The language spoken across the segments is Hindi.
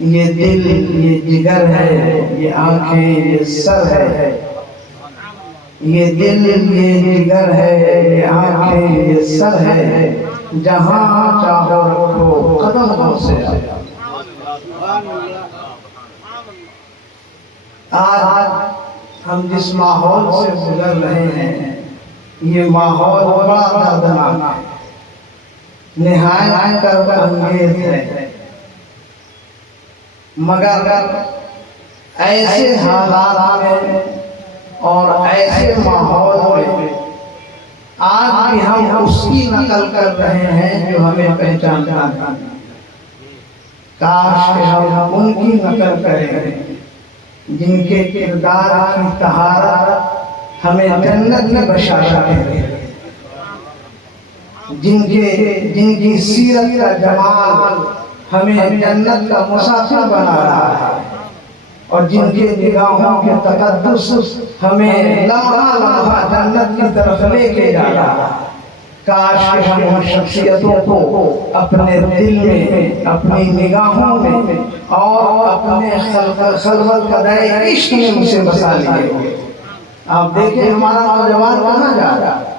ये दिल, ये जिगर है, ये आंखें, ये सर है। ये दिल, ये जिगर है, ये आंखें, ये सर है। जहाँ चाहो रखो कदमों से। आज हम जिस माहौल से गुजर रहे हैं, ये माहौल बड़ा दर्दनाक है, निहायत अंगेज है। मगर ऐसे हालात में और ऐसे माहौल में आज भी हम उसकी नकल कर रहे हैं जो हमें पहचानता था। काश कि हम उनकी नकल करें जिनके किरदार की तहारत हमें जन्नत में बशारत है, जिनकी सीरत का जमाल हमें जन्नत का मुसाफिर बना रहा है और जिनके निगाहों के तकद्दुस हमें लम्हा लम्हा जन्नत की तरफ लेके जा रहा है। काश कि हम उन शख्सियतों को अपने दिल में, अपनी निगाहों में और अपने खलवत कदाए इश्क में उसे बसा लिए। आप देखिए हमारा नौजवान कहाँ जा रहा है,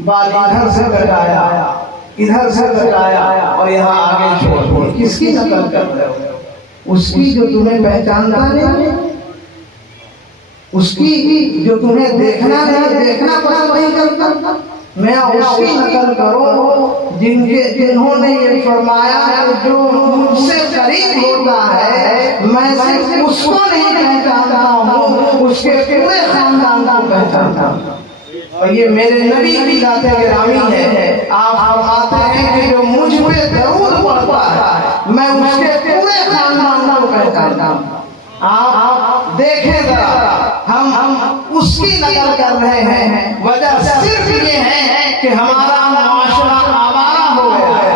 बाल इधर से कटाया, इधर से कटाया और यहाँ आगे छोड़ दिया। किसकी नकल कर रहे हो? उसकी जो तुम्हें पहचानता नहीं, उसकी जो तुम्हें देखना पसंद नहीं करता, मैं उसकी नकल करो जिन्होंने ये फरमाया जो मुझसे करीब होता है मैं सिर्फ उसको नहीं पहचानता हूँ, उसके पूरे खानदान को पहचानता हूँ। और ये मेरे नबी की जाते गिरामी है। आप फरमाते हैं कि जो मुझ पे दरूद पड़ता है मैं उसके पूरे खानदान को पहचानता हूँ। आप देखें जरा, हम उसकी नकल कर रहे हैं। वजह सिर्फ ये है कि हमारा माशरा आवारा हो गया है,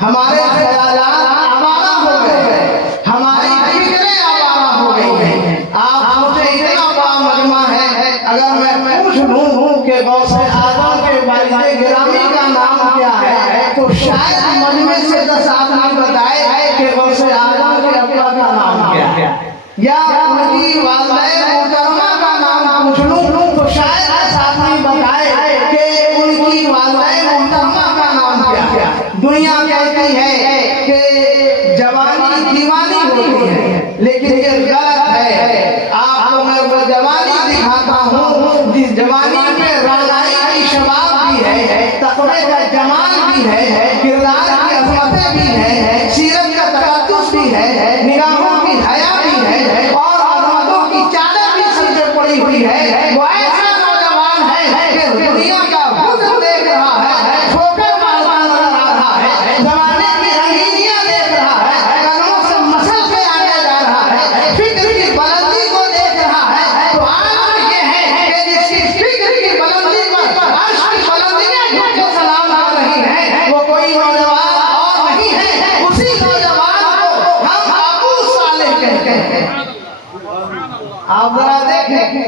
हमारे ख्यालात आवारा हो गए हैं, हमारी फिक्रें आवारा हो गई हैं। आप सोचे इतना बड़ा मजमा है, अगर मैं पूछ लूं कि गौसे आजम के वालिदे गिरामी का नाम क्या है तो शायद मजमे से 10 आदमी बताए कि गौसे आजम के अब्बा का नाम क्या है, या उनकी वालिदा मोहतरमा का नाम पूछ लूं तो शायद 10 आदमी बताए कि उनकी वालिदा मोहतरमा का नाम क्या है। दुनिया कहती है कि जवानी दीवानी होती है, लेकिन ये गलत है। आपको मैं वो जवानी दिखाता हूँ जिस जवानी में रानाई की शबाब भी है, तक़वे का जमाल भी है, किरदार की अज़मतें भी है, सीरत का तक़द्दुस भी है, निगाहों की हया भी है और अज़मतों की चादर भी सर पे पड़ी हुई है। वो ऐसा नौजवान है कि दुनिया का हुस्न देख रहा है, ठोकर मारता नजर आ रहा है, ज़माने की रंगीनियां देख रहा है, कदमों से मसल के आगे जा रहा है, फिक्र की बुलंदी को देख रहा है। तो आलम ये है कि जिसकी फिक्र की बुलंदी पर अर्श की बुलंदियां झुक के सलाम कर रही हैं, वो कोई नौजवान और नहीं है, उसी नौजवान को हम अबू सालेह कहते हैं। आप जरा देखें,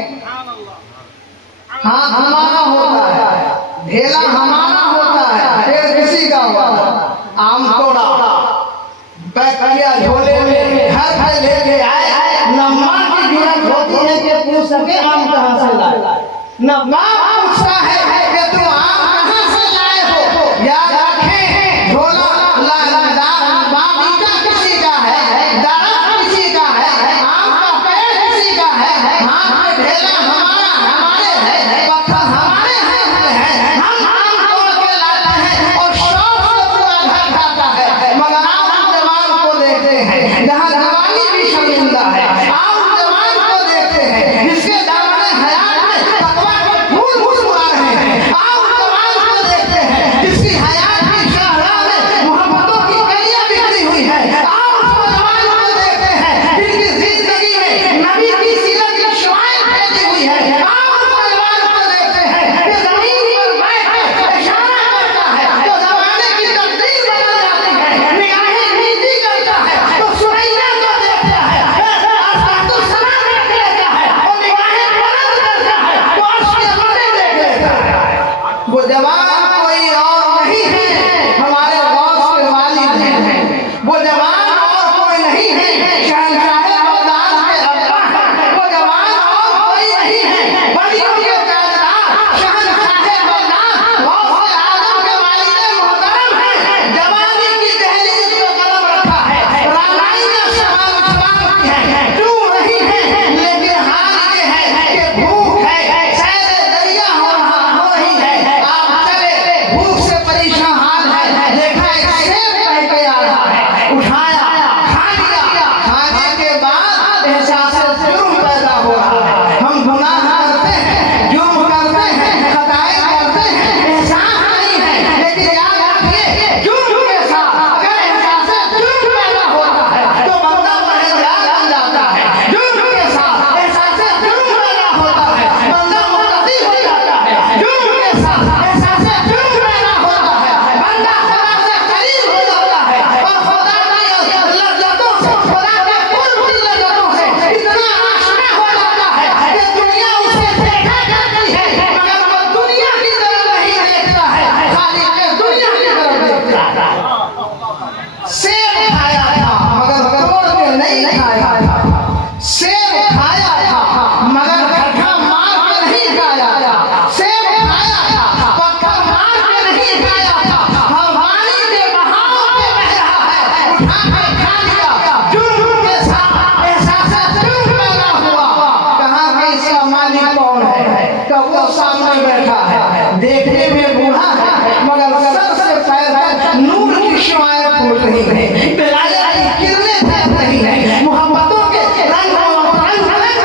हाँ हमारा होता है, ढेला हमारा होता है, पेड़ किसी का होता है। आम तोड़ा, पैक किया झोले में, घर पे लेके आए, न माँ की जरूरत होती है कि पूछ सके आम कहाँ से लाए, न माँ पूछता है कि तुम आम कहाँ से लाए हो। याद रखें, झोला बागीचा किसी का है, दरख्त किसी का है, आम का पेड़ किसी का है, हाथ में ढेला हमारा हमारे है, पत्थर हमारे हैं, हम आम तोड़ के लाते हैं और शौक से पूरा घर खाता है। मगर आप जवान को देखते हैं जहाँ जवानी भी शर्मिंदा है, आप जवान को देखते हैं जिसके दामने हयात में तकवा के फूल मुस्कुरा रहे हैं, आप जवान को देखते हैं जिसकी हयात की शाहराह में मोहब्बतों की कलियां बिखरी हुई है, दिया, जुर्म के साथ एहसास जुर्म पैदा हुआ। कहा कि इसका मालिक कौन है? कब वो सामने बैठा है, देखने में बूढ़ा है मगर सर से पैर तक नूर की शुआएं फूट रही है, विलायत की किरणें फैल रही है, मोहब्बतों के रंग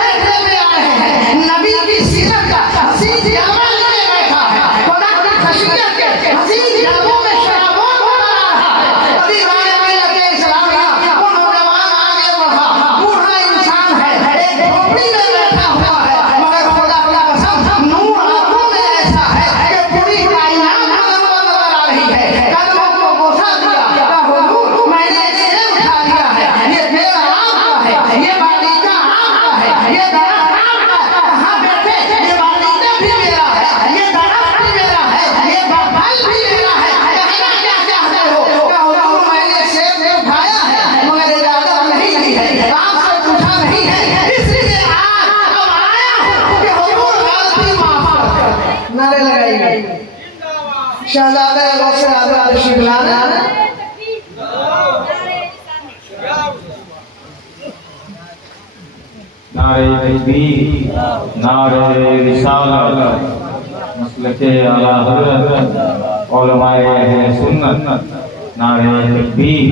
देखने में आए हैं। नबी की सीरत का हसीन जलवा लिए बैठा है, खुदा की खशियत के हसीन जलवों में शराबों को बना रहा है। अभी राजा मिलत इस्लामिया वो नौजवान आगे बढ़ा, बूढ़ा इंसान है, एक झोपड़ी में बैठा हुआ है मगर खुदा की कसम नूर आंखों में ऐसा है कि पूरी कायनात नजर आ रही है। कदमों को बोसा दिया, कहा हुजूर मैंने इसे उठा लिया है, ये मेरा आपका है, ये बागीचा आपका है, ये दरख्त आपका है। कहाँ बैठे? ये बागीचा भी मेरा है, ये दरख्त भी मेरा है, ये फल भी मेरा है। कहना क्या चाहते हो? कहा हुजूर मैंने सेब उठाया है मगर इजाजत नहीं दी है, आपसे पूछा नहीं है, इसलिए आज अब आया हूँ कि हुजूर गलती माफ कर दें। नारे लगाइए शहजादे गौसे आज़म शिबलाना। नारे तकबीर, नारे रिसालत, मसलके आला हज़रत, उलमाए अहले सुन्नत, नारे तकबीर,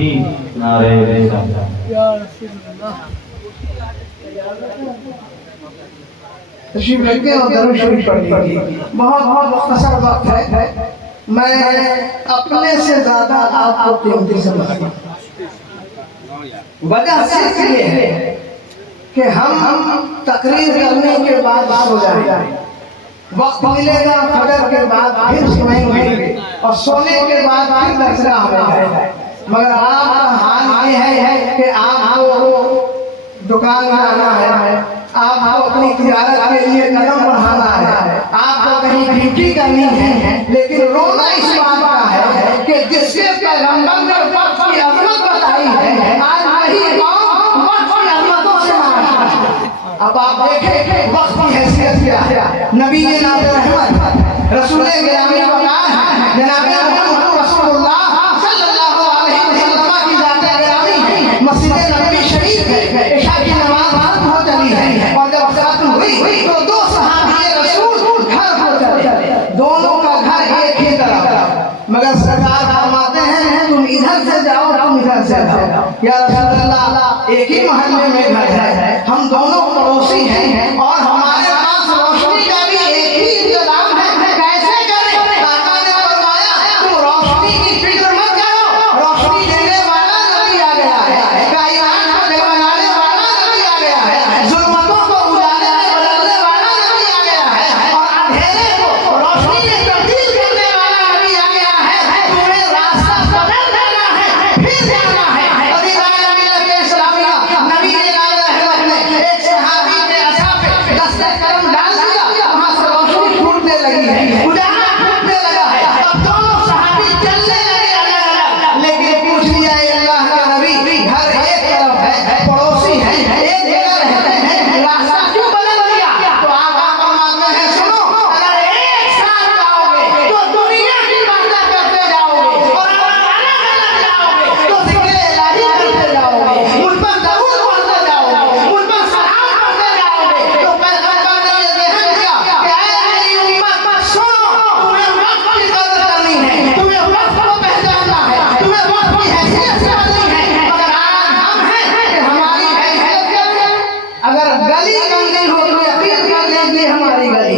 नारे रिसालत। तशरीफ रखते और दरूद शरीफ पढ़ लीजिए। बहुत मुख्तसर वक्त है, मैं अपने से ज्यादा आपको कीमती समझता हूँ। वजह सिर्फ ये है कि हम तकरीर करने के बाद सो जाएंगे, वक्त मिलेगा फजर के बाद फिर सोएंगे और सोने के बाद फिर दसरा होगा। मगर आपका हाल ये है कि आपको दुकान में आना है, आपको अपनी तिजारत के लिए कदम बढ़ाना है, आपको कहीं ड्यूटी करनी है, लेकिन रोना इस बात का है कि जिसके पैगंबर ने वक्त की अजमत बताई है आज वही कौम वक्त की अजमतों से नाराज है। अब आप देखें वक्त की हैसियत क्या है। नबी के नाम रहमत रसूल गिरामी वक़ार जनाब मुहम्मद रसूलुल्लाह सल्लल्लाहु अलैहि वसल्लम की जाते गिरामी मस्जिद नबवी शरीफ है, इशा की नमाज हो चली है और जब खत्म हुई तो दो सहाबी रसूल घर हो चले, दोनों का घर एक ही तरफ, मगर सरकार फरमाते हैं तुम इधर से जाओ तुम इधर से जाओ। या रसूल अल्लाह एक ही मोहल्ले में घर है, हम दोनों पड़ोसी हैं और हमारे पास रोशनी का भी एक ही इंतजाम है, कैसे करें? काका ने फरमाया तुम रोशनी की फिक्र मत करो, रोशनी देने वाला नबी आ गया है, कायनात को जगमगाने वाला नबी आ गया है, जुल्मतों को उजाले में बदलने वाला नबी आ गया है और अंधेरे को रोशनी में तब्दील करने वाला नबी आ गया है। तुम्हें रास्ता बदल देना है, फिर जाना है। अभी राजा मिलत इस्लामिया नबी के नाम रहमत ने एक सहाबी के असा पे दस्ते करम डाल दिया, वहां से रोशनी फूटने लगी है, उजाला फूटने लगा है। अब दोनों सहाबी चलने लगे अलग-अलग, लेकिन पूछ लिया अल्लाह का नबी घर एक तरफ है, पड़ोसी है, एक जगह रहते हैं, रास्ता क्यों बदल दिया? तो आका फरमाते हैं सुनो, अगर एक साथ जाओगे तो दुनिया की बातें करते जाओगे और अगर अलग-अलग जाओगे तो जिक्र इलाही करते जाओगे, मुझ पर दरूद पढ़ते जाओगे, मुझ पर सलाम पढ़ते जाओगे। तो पैगंबर ने ये ज़हन दिया कि ऐ मेरी उम्मत सुनो, तुम्हें वक्त की कदर करनी है, तुम्हें वक्त को पहचानना है, तुम्हें वक्त की हैसियत समझनी है। मगर आज हम हैं कि हमारी हैसियत क्या है? अगर गली गंदी हो तो यकीन कर लीजिए हमारी गली,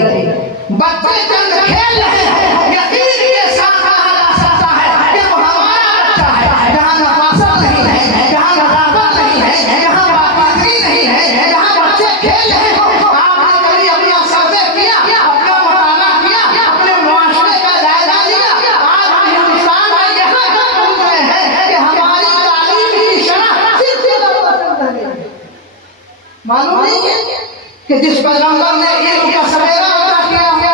बच्चे चंद खेल रहे हैं, यकीन के साथ कहा जा सकता है कि वो हमारा बच्चा है। जहाँ नफासत नहीं है, जहाँ नजाकत नहीं है, जहाँ पाकीज़गी नहीं है, जहाँ बच्चे खेल रहे हो, आपने कभी अपना सर्वे किया, अपना मुताला किया, अपने मुआशरे का जायजा लिया? आज हम हिंदुस्तान में यहाँ तक पहुँच गए हैं कि हमारी तालीम की शरह सिर्फ मालूम नहीं है कि जिस पैगंबर ने इल्म का सवेरा अदा किया,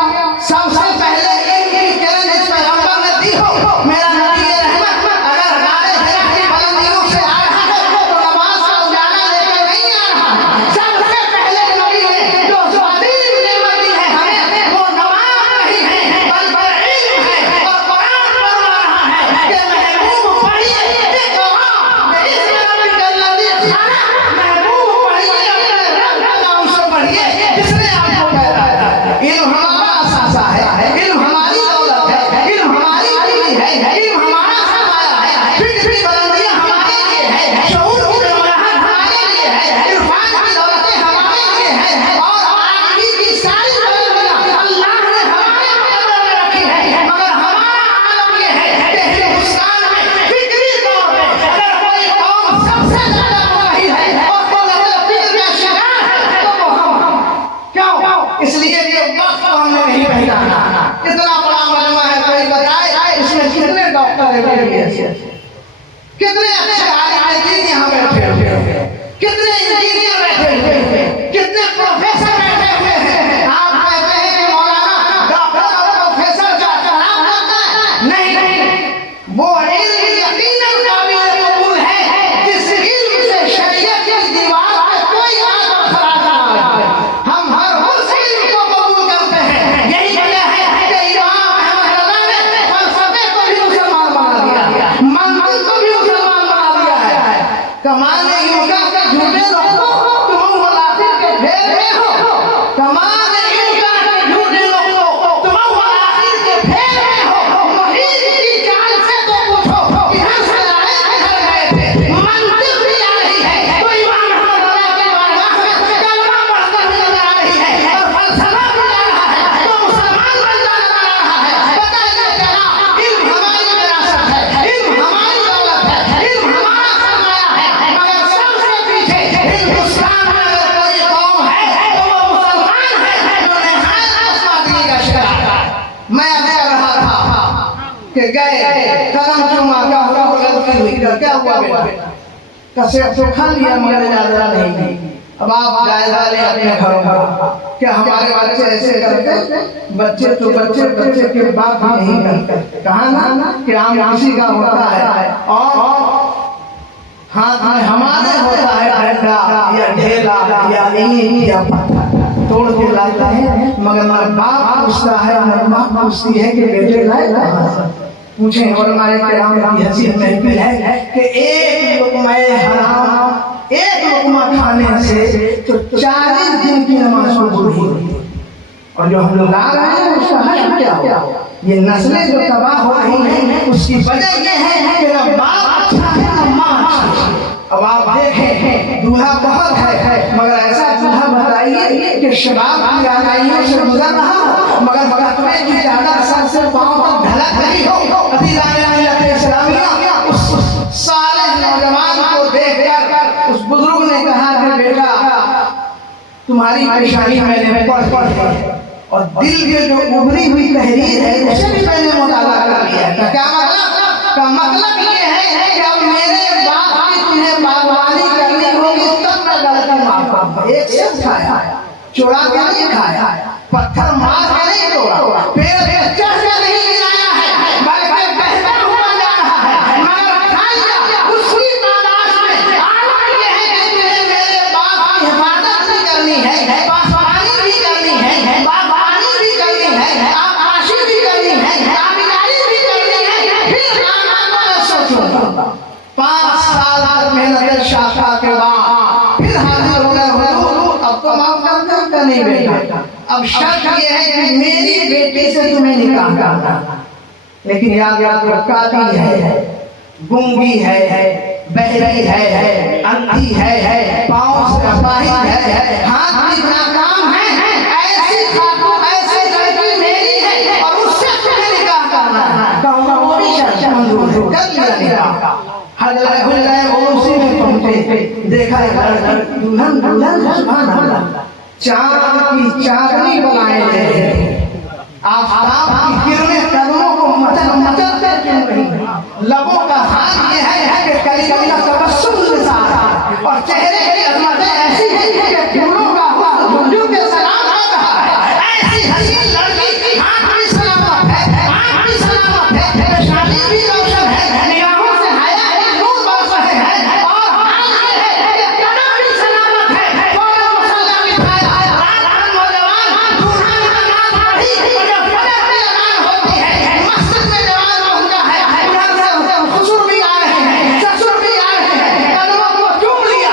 सबसे पहले इल्म की किरण जिस पैगंबर ने दी हो, मेरा नबी रहमत अगर गारे हिरा की बुलंदियों से आ रहा है तो नमाज का उजाला लेकर नहीं आ रहा है। सबसे पहले नबी ने जो अजीम नेमत दी है हमें, वो नमाज नहीं है बल्कि इल्म है। और कुरान फरमा रहा है कि महबूब पढ़िए इक़रा बिस्मि रब्बिकल नहीं पहचाना। इतना बड़ा मजमा है, कोई बताए इसमें कितने डॉक्टर है, कितने अच्छे आईआईटी यहाँ बैठे हुए हैं, कितने इंजीनियर बैठे हुए हैं, कितने प्रोफेसर बैठे हुए हैं। आप कहते हैं कि मौलाना डॉक्टर और प्रोफेसर का खराब करता है, नहीं, वो इल्म यकीनन काबिल कबूल है जिस इल्म से शरीयत की दीवार पे कोई आग खड़ा ना है। हम हर उस इल्म को कबूल करते हैं। यही वजह है कि इमाम अहमद रज़ा ने फलसफे को भी मुसलमान बना दिया, मंतिक को भी मुसलमान बना दिया है। कमाल इनका के झूठे लोगों तुम मुनाफिक के ढेर में हो, कमाल इनका के झूठे लोगों तुम मुनाफिक के ढेर में हो। मुहीद की चाल से तो पूछो कि हम से आए किधर गए थे। मंतिक भी आ रही है तो इमाम अहमद रज़ा की बारगाह में कलमा पढ़ते हुए नजर आ रही है, और फलसफा भी आ रहा है तो मुसलमान बनता नजर आ रहा है। बताइए जरा, इल्म हमारी विरासत है, इल्म हमारी दौलत है, इल्म हमारा सरमाया है, मगर सबसे पीछे हिंदुस्तान में अगर कोई कौम है तो वो मुसलमान है जो नहायत बसमाती का शिकार है। मैं कह रहा था कि गए कदम चुमा का गलती हुई, क्या हुआ बेटा, कसे तो खा लिया मगर ज्यादा नहीं। अब आप जायजा लें अपने घरों का, क्या हमारे बच्चे ऐसे करते, बच्चे तो बच्चे, बच्चे के बाप भी नहीं करते। कहा ना कि आम किसी का होता है और हाथ में हमारे होता है डंडा या ढेला या ईंट या पत्थर, तोड़ के लाते हैं, मगर मेरा बाप पूछता है, मेरी माँ पूछती है कि बेटे लाए कहाँ से। पूछें और हमारे किराम की हसीन महफिल है कि एक लुक़्मा हराम, एक लुक़्मा खाने से तो 40 दिन की नमाज कबूल होती है। और जो हम लोग ला रहे हैं उसका हश्र क्या हो, ये नस्लें जो तबाह हो रही हैं उसकी वजह ये है कि ना बाप अच्छा है ना माँ अच्छी है। अब आप देखें दूल्हा बहुत है मगर ऐसा दूल्हा बताइए कि शबाब की आनाइयों से गुजर रहा हो मगर बकवे की चादर सर से पांव तक ढलक नहीं हो। अभी इस्लामिया उस साले नौजवान को देखकर उस बुजुर्ग ने कहा कि बेटा तुम्हारी परेशानी मैंने पढ़ और दिल की जो उभरी हुई तहरीर है उसे भी मैंने मुताला कर लिया है। क्या मतलब? का मतलब ये है कि अब मेरे बाप की तुम्हें बागवानी करनी होगी तब मैं गलती माफ करूंगा। एक से खाया, चुरा के नहीं खाया, पत्थर मार के नहीं तोड़ा, पेड़ पे चढ़ के नहीं गिराया है, बल्कि बहता हुआ जा रहा है, मगर खा लिया। उसकी तलाश में आलम ये है कि तुम्हें मेरे बाप की हिफाजत भी करनी है, पासवानी भी करनी है, बागवानी भी करनी है, आकाशी भी करनी है, ताबीदारी भी करनी है। फिर आना को मैं सोचूंगा। 5 साल तक मेहनत शाखा के बाद फिर हाजिर हो गए हुजूर, अब तो माफ कर नहीं बेटा, अब शर्त यह है कि मेरी बेटी से तुम्हें निकाह करना। लेकिन याद रखो काती है, गूंगी है, बहरी है, अंधी है, पाँव से अपाहिज है, हाथ भी नाकाम है, ऐसी खातून ऐसी लड़की मेरी है और उससे तुम्हें निकाह करना है। कहूँगा वो भी शर्त मंजूर कर लिया निकाह। हल्ला उसी में पहुंचे, देखा दुल्हन सुभान अल्लाह चांद की चांदनी बनाए थे, आफताब की किरणें कदमों को मचलते चल रही हैं। लबों का हाल ये है कि कलीम का तबस्सुम के साथ और चेहरे की अजमतें ऐसी हैं कि फूलों का हुजूर के सलाम आ रहा है। ऐसी हसीन लड़की, आंख भी सलामत है, आंख भी सलामत है, पेशानी भी रोशन है, निगाहों से हया है, नूर बरस रहे हैं और हाल ये है कि कदम भी सलामत है। फौरन मुसल्ला बिठाया, रात नौजवान दूल्हा की नमाज पढ़ी और जब फजर की अज़ान होती है मस्जिद में जवान पहुंचा है, उधर से ससुर भी आ रहे हैं, ससुर भी आ रहे हैं, कदमों को चूम लिया,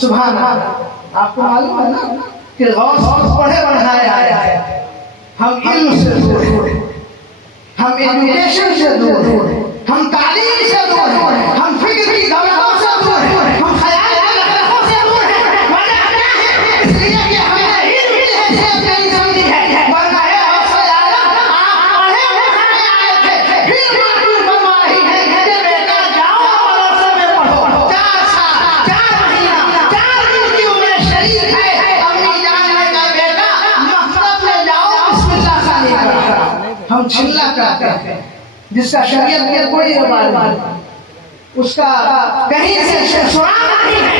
सुभान अल्लाह। आपको मालूम है ना कि गौस पढ़े बढ़ाए आया है, हम इल्म से दूर हैं, हम एजुकेशन से दूर हैं, हम तालीम से दूर हैं, हम फिक्र की दौलतों से दूर हैं, हम ख्याल की लहरों से दूर हैं। वजह क्या है? इसलिए कि हमने इल्म की हैसियत नहीं समझी है। वरना है हौसले आलम, आप पढ़े बढ़ाए आए थे, फिर मालूम फरमा रही है कि बेटा जाओ मदरसे में पढ़ो। 4 साल 4 महीना 4 दिन की उम्र शरीफ है, अम्मी जान ने कहा बेटा मकतब में जाओ, बिस्मिल्लाह खानी करो। हम चिल्ला करते हैं, जिसका शरीयत में कोई रिवाज नहीं, उसका कहीं से सुना नहीं है,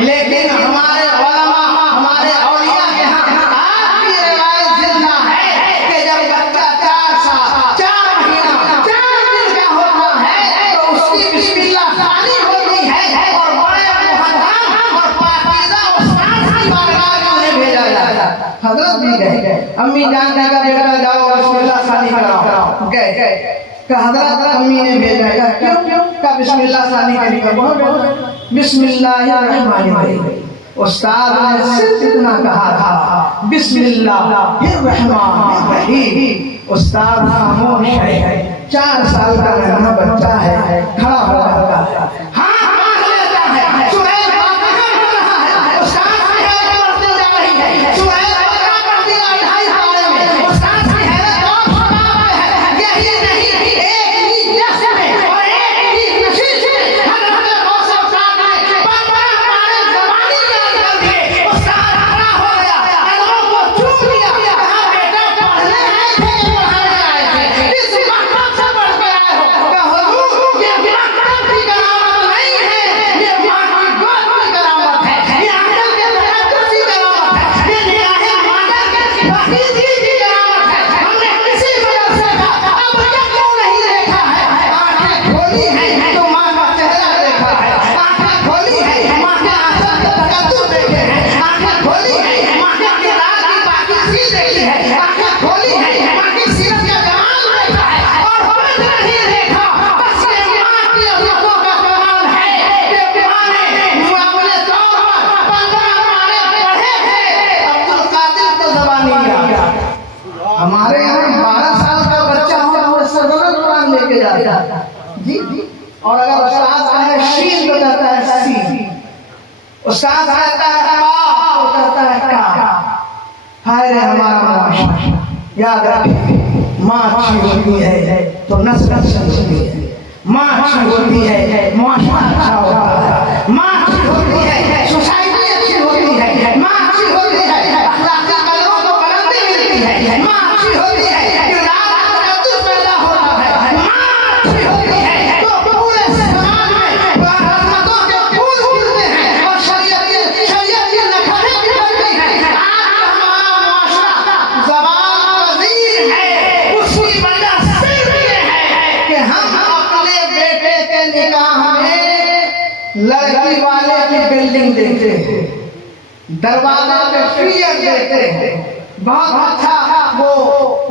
लेकिन हमारे उलमा हमारे औलिया के यहाँ आज भी रिवायत जिंदा है कि जब बच्चा 4 साल 4 महीना 4 दिन का होता है तो उसकी बिस्मिल्लाह खानी होती है और बड़े मुहर्रम और पाकीज़ा उस्ताद की बारगाह में उन्हें भेजा जाता है। हजरत भी गए, अम्मी जान ने कहा बेटा जाओ बिस्मिल्लाह खानी कराओ। गए का हजरत अम्मी ने भेजा है, क्यों का बिस्मिल्लाह सानी करी का बहुत बिस्मिल्लाहिर्रहमानिर्रहीम। उस्ताद ने सिर्फ इतना कहा था बिस्मिल्लाहिर्रहमानिर्रहीम। उस्ताद खामोश है, 4 साल का नन्हा बच्चा है, खड़ा हो जाता है, हाथ मार लेता है, सूरह फातिहा पढ़ रहा है, उस्ताद की हैरत बढ़ती जा रही है, सूरह बकरा पढ़ती जा रही है, हाल में उस्ताद की हैरत और सवाब है। यही नहीं एक ही जश्न में और एक ही नशीश में हज़रत गौस उस्ताद ने बड़ा मारे ज़बानी याद कर दिए। उस्ताद खड़ा हो गया, कदमों को चूम लिया, कहा बेटा पढ़ने आए थे कि पढ़ाने आए थे? इस मकतब से पढ़ के आए हो? कहा हुजूर ये मकतब की करामत नहीं है, ये माँ की गोद की करामत है, ये आंचल के तहज्जुद की करामत है, ये निगाहे मादर के पाकीज़गी की करामत है। हमने किसी मदरसे का अब तक क्यों नहीं देखा है? आंखें खोली हैं तो माँ का चेहरा देखा है, आंखें खोली हैं माँ के आंचल के तहज्जुद देखे हैं, आंखें खोली हैं माँ के किरदार की पाकीज़गी देखी है, आंखें खोली हैं माँ की सीरत का जमाल देखा है, और कुछ नहीं देखा। बस ये माँ की अज़मतों का कमाल है कि माँ ने मुआवले तौर पर 15 पारे पढ़े थे। अब्दुल कादिर तो ज़बानी याद, हमारे यहाँ 12 साल का बच्चा हो तो सदर कुरान लेके जाता है जी, और अगर उस्ताद कहे शीन तो कहता है सीन, उस्ताद कहता है का तो कहता है का। हाय रे हमारा माशा, याद रखें माँ अच्छी होती है तो नस्ल अच्छी होती है, माँ अच्छी होती है माशा अच्छा होता है, माँ अच्छी होती है सोसाइटी अच्छी होती है, माँ अच्छी होती है अखलाकी कदरों को बुलंदी मिलती है, माँ अच्छी होती है किरदार का तकद्दुस पैदा होता है, माँ अच्छी होती है तो पूरे समाज में रहमतों के फूल खिलते हैं और शरीयत के नखरे निकलते हैं। आज हमारा मुआशरा ज़बान पज़ीर है, उसकी वजह सिर्फ ये है कि हम अपने बेटे के निकाह में लड़की वाले की बिल्डिंग देखते हैं, दरवाजा पे फीयर देते हैं, बहुत अच्छा वो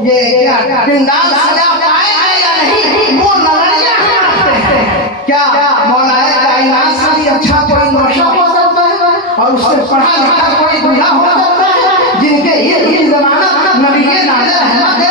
ये क्या पिंडाल सजा पाए हैं या नहीं वो नजरिया रखते हैं। क्या मौलाए कायनात से भी अच्छा कोई नौशा हो सकता है और उससे पढ़ा लिखा कोई दूल्हा हो सकता है जिनके ये जमानत नबी नाज़िर रहमत